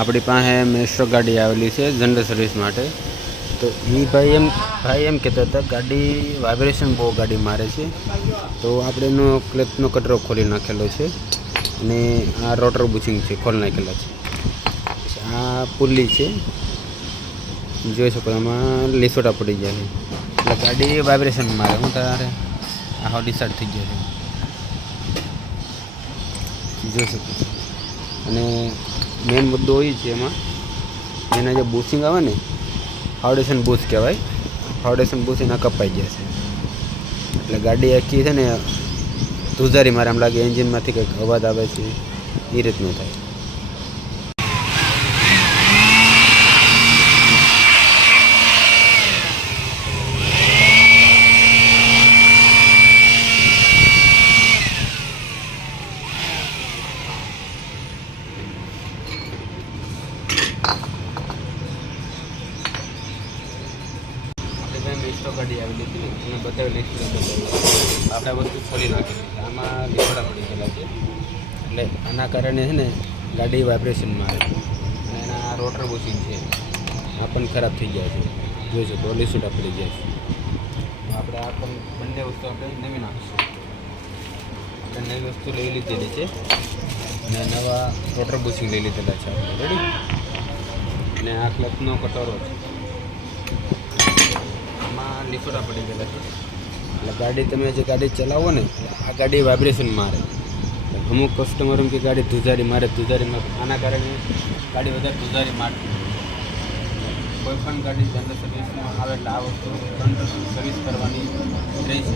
આપણી પાસે મેસ્ટ્રો ગાડી આવેલી છે જનરલ સર્વિસ માટે. તો એ ભાઈ એમ કહેતા હતા ગાડી વાઇબ્રેશન બહુ ગાડી મારે છે. તો આપણે એનો ક્લચનો કટરો ખોલી નાખેલો છે અને આ રોટર બુશિંગ છે ખોલી નાખેલા છે. આ પુલ્લી છે, જોઈ શકો એમાં લીસોટા પડી જાય છે એટલે ગાડી વાઇબ્રેશન મારે. હું તારે આખો ડિસાઇડ થઈ ગયો છે, જોઈ શકો છો. અને મેઇન મુદ્દો એ છે એમાં એના જે બુશિંગ આવે ને ફાઉન્ડેશન બુશ કહેવાય, ફાઉન્ડેશન બુશ એના કપાઈ ગયા છે એટલે ગાડી આખી છે ને ધુજારી મારે. એમ લાગે એન્જિનમાંથી કંઈક અવાજ આવે છે એ રીતનું થાય. મેસ્ટ્રો ગાડી આવેલી હતી ને એને બતાવેલી આપણે વસ્તુ ખોલી નાખેલી છે. આમાં લીસોડા પડી ગયેલા છે એટલે આના કારણે છે ને ગાડી વાઇબ્રેશન મારે. અને એના રોટર બુશિંગ છે આ પણ ખરાબ થઈ ગયા છે, જોઈ શકો લીસોડા પડી ગયા છે. આપણે આ પણ બંને વસ્તુ આપણે નવી નાખીશું. આપણે નવી વસ્તુ લઈ લીધેલી છે અને નવા રોટર બુશિંગ લઈ લીધેલા છે આપણે. રેડી? અને આ ક્લચનો કટોરો છે, લીસોડા પડી ગયેલા છે એટલે ગાડી તમે જે ગાડી ચલાવો ને આ ગાડી વાઇબ્રેશન મારે. અમુક કસ્ટમર એમ કે ગાડી ધુજારી મારે. આના કારણે ગાડી વધારે ધુજારી મારતી. કોઈ પણ ગાડી જનરલ સર્વિસમાં આવે એટલે આ વસ્તુ સર્વિસ કરવાની રહેશે.